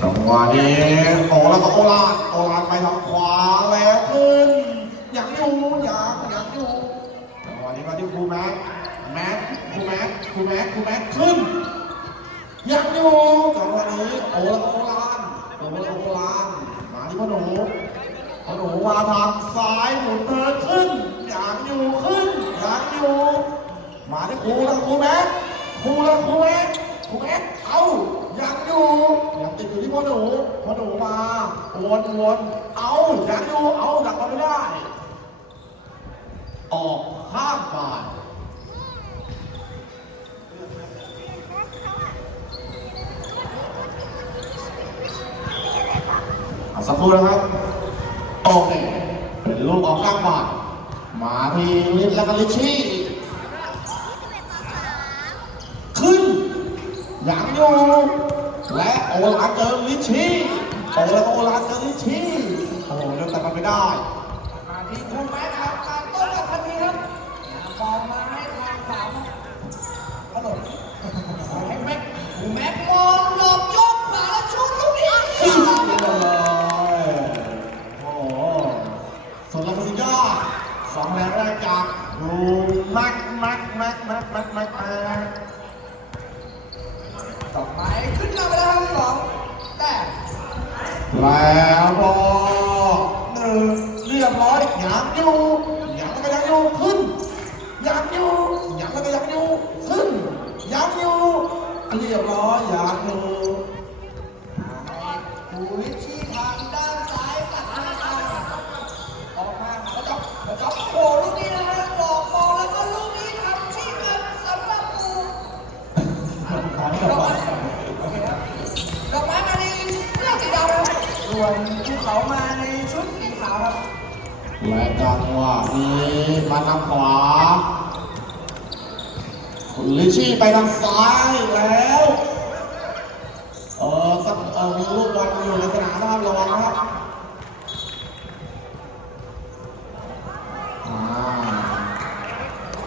จังหวะนี้โอแล้วก็โอลานโอลานไปทางขวาแล้วขึ้นยังอยู่ยังยังอยู่จังหวะนี้มาที่ครูแม็กแม็กครูแม็กครูแม็กครูแม็กขึ้นยังอยู่จังหวะนี้โอแล้วก็โอลานโอแล้วโอลานมาที่พ่อหนูพ่อหนูมาทางซ้ายหมุนเดินขึ้นยังอยู่ขึ้นยังอยู่มาที่ครูแล้วครูแม็กครูแล้วครูแม็กครูแม็กเอายังอยากอยู่ พ่อหนูพ่อหนูมาวนวนเอายังอยู่เอาดักมันไม่ได้ ออกข้ามบานสักครู่นะครับ โอเค เป็นลูกออกข้างบานมาที่ลิศแล้วก็ลิชชี่ขึ้นยังอยู่ โอลาฟเจอลิชชี่โอแล้วก็โอลาฟเจอลิชชี่โอ้โหเดินแต่มันไม่ได้มาที่คุณแม็กครับการต้นกับทันทีครับบอลมาให้ทางขวาครับกระโดดแม็กแม็กคุณแม็กมองหลบยกขวาแล้วชุดลูกนี้โอ้โหสมรักสิยอดสองแรงแรกจากรูแม็กแม็กแม็กแม็กแม็กแม็ก แม็กต่อไปขึ้นมาไปแล้วครับสองแต่แล้วพอหนึ่งเรียบร้อยยังอยู่ยังแล้วก็ยังอยู่ขึ้นยังอยู่ยังแล้วก็ยังอยู่ขึ้นยังอยู่เรียบร้อยยังอยู่ มาทางขวา คุณลิชชี่ไปทางซ้ายแล้ว เออสักเออมีลูกบอลอยู่ในสนามนะครับระวังนะครับอ่า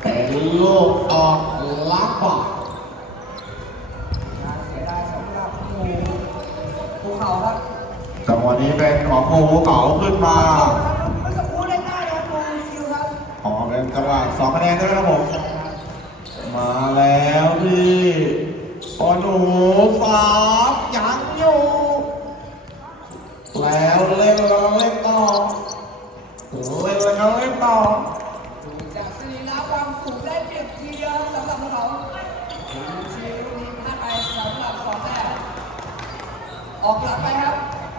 เป็นลูกออกลักบอลน่าเสียดายสำหรับภูภูเขาครับจังหวะนี้เป็นของภูเขาขึ้นมา เมื่อสักครู่ได้ได้ครับภูคิวครับ อ๋อเป็นจังหวะสอ งด้วยครับผมมาแล้วพี่ปอหนูสามยังอยู่ แล้วเล่นแล้วเล่นต่อเล่นแล้วเล่นต่อจากสรีระความสูงได้เปรียบเทียบสำหรับภูเขาภูชิวนี้พลาดไปสำหรับสองแต้มออกหลังไปครับ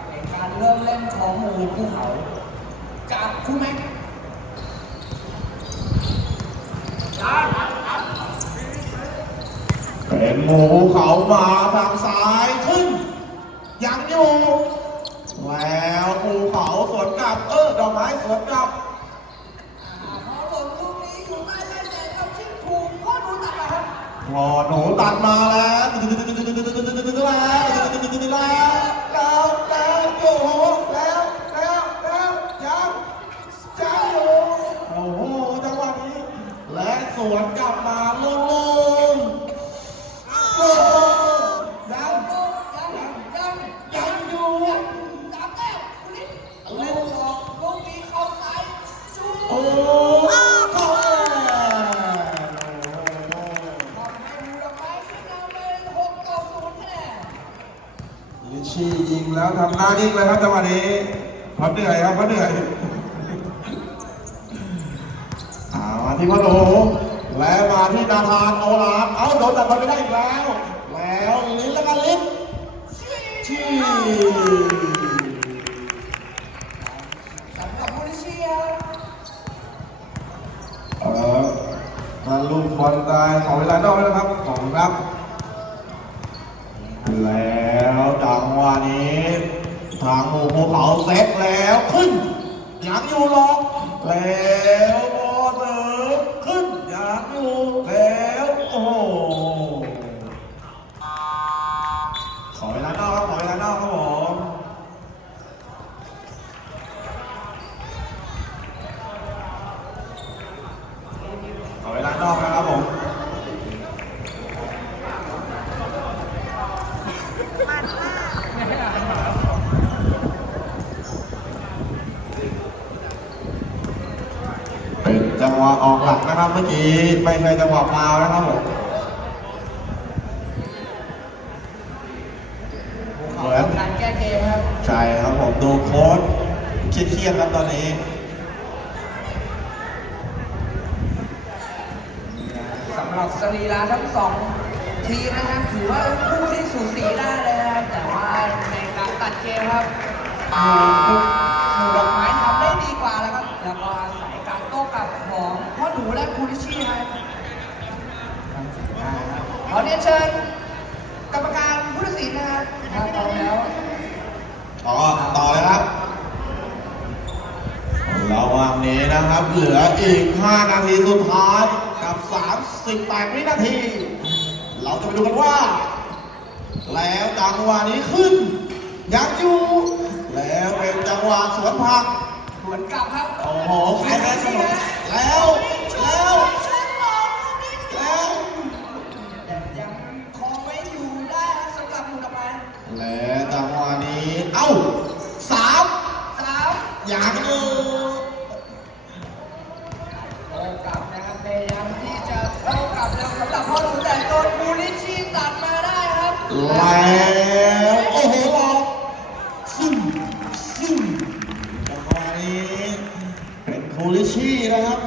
เป็นการเริ่มเล่นของหมู่ภูเขา จากคุณแม็ก เป็นหมูเขามาทางซ้ายขึ้น ยังอยู่แล้วภูเขาสวนกลับ เออดอกไม้สวนกลับอ่าพอหล่นลูกนี้อยู่ใต้แม่แต่กับชิงถูกก็ดูตัดมาครับพอหนูตัดมาแล้วแล้วแล้วแล้วอยู่แล้วแล้วแล้วยังยังอยู่โอ้โหจังหวะนี้และสวนกลับมาลงลงโอ้ยัง ยังยังยัง ยังอยู่ สามแต้มคุณนิดลูกสองลูกนี้เข้าซ้ายจู โอ้เข้า ทำให้ดูดอกไม้ขึ้นนำเป็นหกต่อศูนย์คะแนน ลิชี่ยิงแล้วทำหน้านิ่งเลยครับจังหวะนี้เพราะเหนื่อยครับเพราะเหนื่อย อ่ามาที่พ่อหนูและมาที่นา ธานโอลาฟเอาโดนตัดบอลไม่ได้อีกแล้ว แล้วลิ้นแล้วก็ลิ้นชี่สำหรับโมริเชียเออมาลูกบอลได้ขอเวลานอกด้วนะครับขอบคุณครับ แล้วจังหวะนี้ ทางหมู่ภูเขาเซตแล้วขึ้นยังอยู่หรอกแล้วบอลเสิร์ฟขึ้นยังอยู่แล้วโอ้โหขอเวลานอกครับขอเวลานอกครับผมขอเวลานอกนะครับผม เะออกหลักนะครับ เมื่อกี้ไม่ใช่จังหวะฟาวล์นะครับผมภูเขาต้องการแก้เกมครับ ใช่ครับผมดูโค้ชเครียดๆครับตอนนี้สำหรับสรีระทั้งสองทีมนะครับถือว่าคู่ที่สูสีได้เลยนะครับแต่ว่าในการตัดเกมครับหมู่หมู่ดอกไม้ทำได้ดีกว่าแล้วครับแล้วก็อาศัยการโต้กลับของพ่อหนูและคูริชิครับข อเรียนเชิญกรรมการผู้ตัดสินนะครับถ้าพร้อมแล้วต่อต่อเลยครับระหว่างนี้นะครับ เหลืออีก 5 นาทีสุดท้ายกับ 38วินาที เราจะไปดูกันว่า แล้วจังหวะนี้ขึ้นยังอยู่แล้วเป็นจังหวะสวนผักหวนกลับครับ โอ้โหใครแพ้สนุกแล้วแล้วแล้ว ยังคงไว้อยู่ได้ครับสำหรับหมู่ดอกไม้ และจังหวะนี้ เอ้าสาม สาม ยังอยู่ โต้กลับนะครับพยายามที่จะโต้กลับแล้วสำหรับพ่อหนูแต่โดนบู ริชีตัดมาได้ครับแล้วโอ้โหหลอกซึ่งซึ่งจังหวะนี้เป็นคูลิชี่นะครับ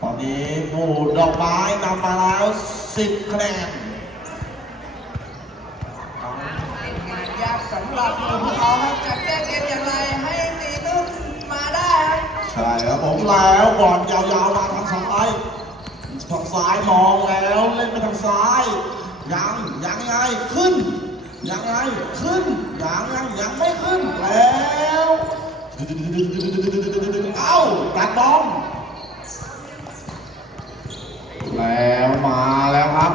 ตอนนี้หมู่ดอกไม้นำมาแล้ว 10คะแนนเป็นงานยากสำหรับหมู่เขาครับจะแก้เกมอย่างไรให้ตีตื้นมาได้ครับใช่ครับผมแล้วบอลยาวๆมาทางซ้ายทางซ้ายมองแล้วเล่นไปทางซ้าย ยังยังไงขึ้น ยังไงขึ้นยังยังยังไม่ขึ้นแล้วเอ้าตัดบอลแล้วมาแล้วครับ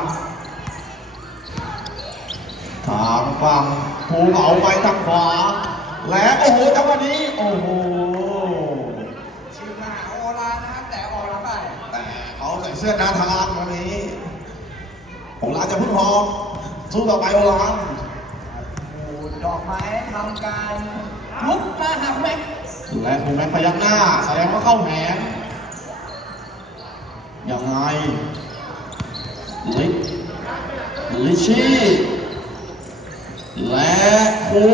ทางฝั่งภูเขาไปทางขวา และโอ้โหจังหวะนี้โอ้โหชื่อมหาโอลานนะครับแต่ออกแล้วไปแต่เขาใส่เสื้อนาธานวันนี้ โอลานจะพึ่งพร้อมสู้ต่อไปโอลานหมู่ดอกไม้ทำการลุกมาหาแม็กและคงแม็กพยักหน้า แสดงว่าเข้าแผนยังไงลิลิชี่และครู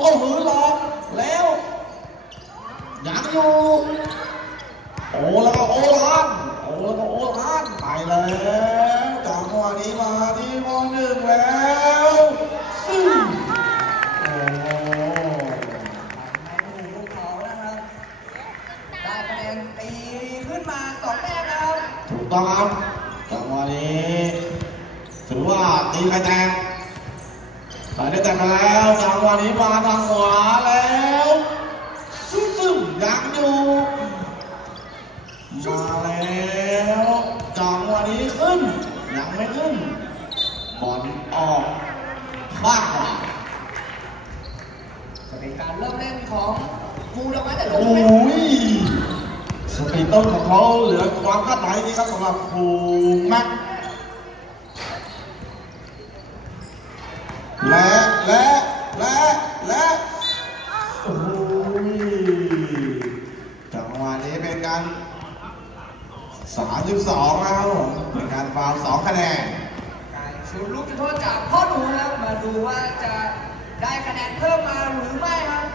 โอ้โหหลอกแล้วยังอยู่โอ้แล้วก็โอลานโอ้แล้วก็โอลานไปแล้ว จังหวะนี้มาที่มหนึ่งแล้วซึ่งโอ้โหในหมู่ภูเขานะครับ ได้คะแนนตีขึ้นมาสองแต้มนะครับถูกต้องครับจังหวะนี้ถือว่าตีใครแตกใครได้แตกมาแล้วจังหวะนี้มาทางขวาแล้วซึ่งซึ่งยังอยู่มาแล้วจังหวะนี้ขึ้น ไม่ขึ้นบอลออกข้างขวาจะเป็นการเริ่มเล่นของหมู่ดอกไม้แต่โดโอ้นแม็กยสปีดต้นของเขาเหลือความคาดหมายนี้ครับสำหรับครูแม็กและและและและโอ้ยจังหวะนี้เป็นการ 32นะครับผมเป็นการฟาวล์สองคะแนนการชูลูกจุดโทษจากพ่อหนูนะครับ มาดูว่าจะได้คะแนนเพิ่มมาหรือไม่ครับ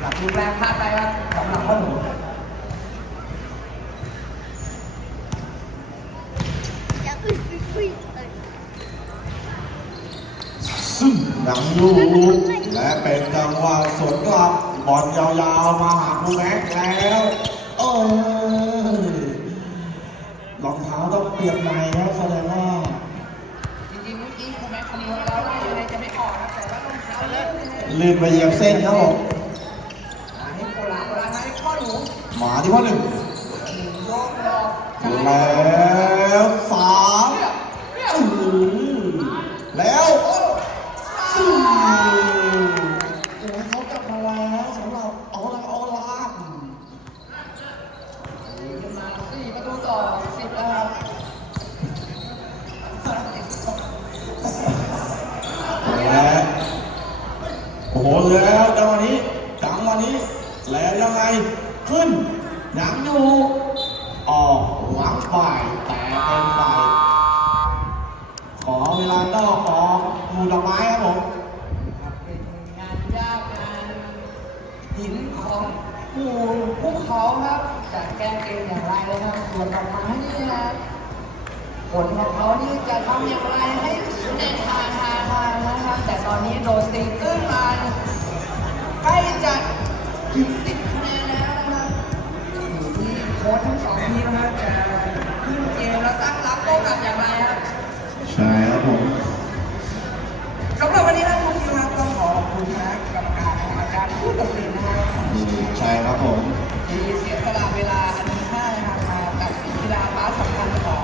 หลักลูกแรกพลาดไปครับสำหรับพ่อหนู ซึ่งยังอยู่และเป็นจังหวะสวนกลับบอลยาวๆมาหาครูแม็กแล้วเออรองเท้าต้องเปลี่ยนใหม่ครับแสดงว่าจริงๆเมื่อกี้ครูแม็กคำนวณแล้วว่ายังไงจะไม่ออกนะแต่ว่ารองเท้าเลื่อนเลยนะลื่นไปเหยียบเส้นครับผมให้โคราชโคราให้พ่อหนูหมาที่ว่าหนึ่งหนึ่งโยกดอกกระไรแล้ว ตั้งรับโต้กลับอย่างไรครับใช่ครับผมสำหรับวันนี้นะคุณทีมครับต้องขอขอบคุณนะกรรมการและอาจารย์ผู้ตัดสินนะครับใช่ครับผมที่เสียสละเวลาอันมีค่านะครับมาตัดสินกีฬาบาสสำคัญของ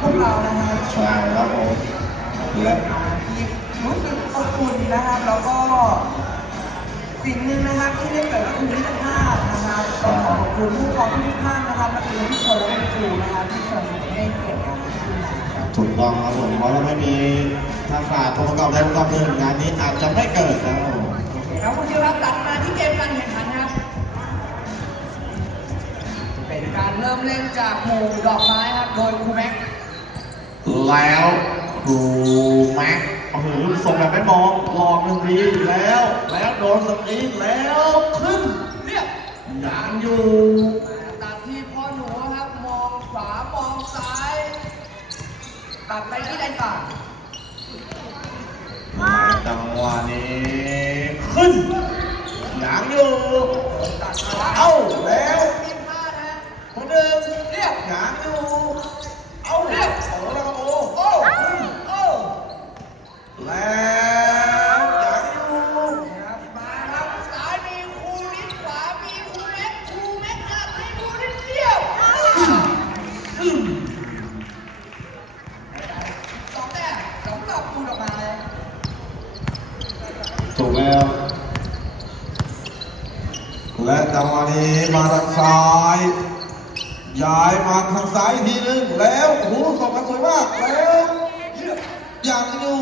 พวกเรานะครับใช่ครับผมและที่รู้สึกอบอุ่นนะครับแล้วก็สิ่งหนึ่งนะครับที่ได้เกิดก็คือมิตรภาพนะครับต้องขอขอบคุณผู้ปกครองทุกท่านนะครับนักเรียนทุกคนและคุณครูนะครับที่สนับสนุนให้เกิด ถูกต้องครับผมเพราะถ้าไม่มีทักษะองค์ประกอบใดองค์ประกอบหนึ่งงานนี้อาจจะไม่เกิดนะครับผมโอเคครับคุณชิวครับตัดมาที่เกมการแข่งขันครับ เป็นการเริ่มเล่นจากหมู่ดอกไม้ครับโดยครูแม็กแล้วครูแม็กโอ้โหส่งแบบไม่มองลองหนึ่งทีแล้ว แล้วโดนสกรีนแล้วขึ้นเรียบยังอยู่ มาตัดที่พ่อหนูครับ มองขวามองซ้าย ตัดไปที่แดนกลางจังหวะนี้ขึ้นยังอยู่ตัดมาเอ้าแล้วมีพลาดนะคนหนึ่งเรียบยังอยู่เอาเรียบโอ้แล้วก็โอ้โอ้โอ้แล้วยังอยู่ ครับมาครับซ้ายมีครูนิดขวามีครูแม็กครูแม็กตัดให้ครูนิดเรียบ อืม สองแต้มสำหรับครูดอกไม้ ถูกแล้ว และจังหวะนี้มาทางซ้าย ย้ายมาทางซ้ายอีกทีนึง แล้วโอ้โหส่งกันสวยมาก แล้วยังอยู่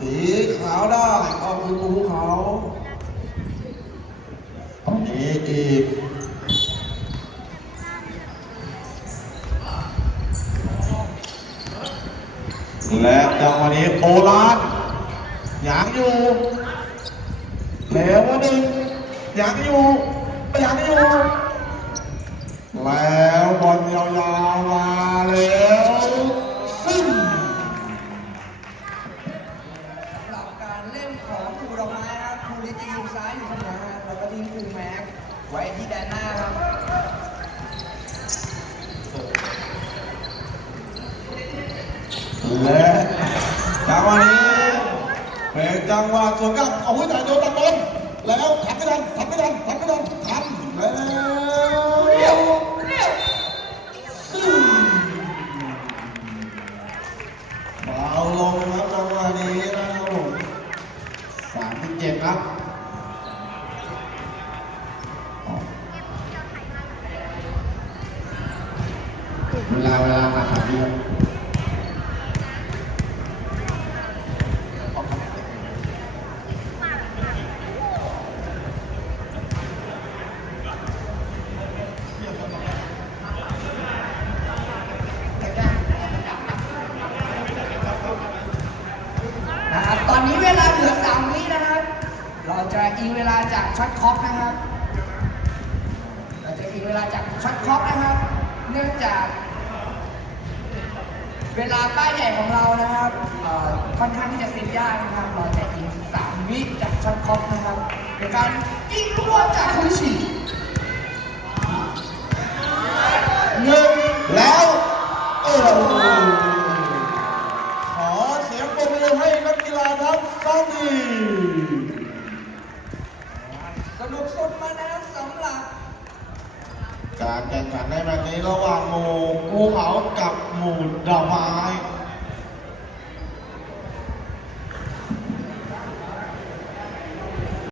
สีขาวได้ขอบคุณภูเขาตอนนี้อีกและจังวะนี้โอลานยังอยู่แล้ววันหนึ่งยังอยู่ยังอยู่แล้วบอลยาวๆมาแล้วซึ่ง สำหรับการเล่นของครูดอกไม้ครับครูนิดจะอยู่ซ้ายอยู่เสมอครับแล้วก็ทีมครูแม็กไว้ที่แดนหน้าครับ และจังหวะนี้เป็นจังหวะสวนกลับเอาหุ้ยแต่โดนตัดบอลแล้วทันไม่ทันทันไม่ทันทันไม่ทันทันแล้ว เรียวเรียว ซึ่งเบาลงครับจังหวะนี้นะครับผมสามสิบเจ็ดครับ เวลาเวลาขาดขาดเดียว นะครับตอนนี้เวลาเหลือสามวินะครับ เราจะอิงเวลา จากช็อตคอกนะครับเราจะอิงเวลาจากช็อตคอกนะครับ เนื่องจากเวลาป้ายใหญ่ของเรานะครับค่อนข้างที่จะเซฟยากนะครับ เราจะอิงสามวิจากช็อตคอกนะครับในการอิงลูกจากคุชิ การแข่งขันในแบบนี้ระหว่างหมู่ภูเขา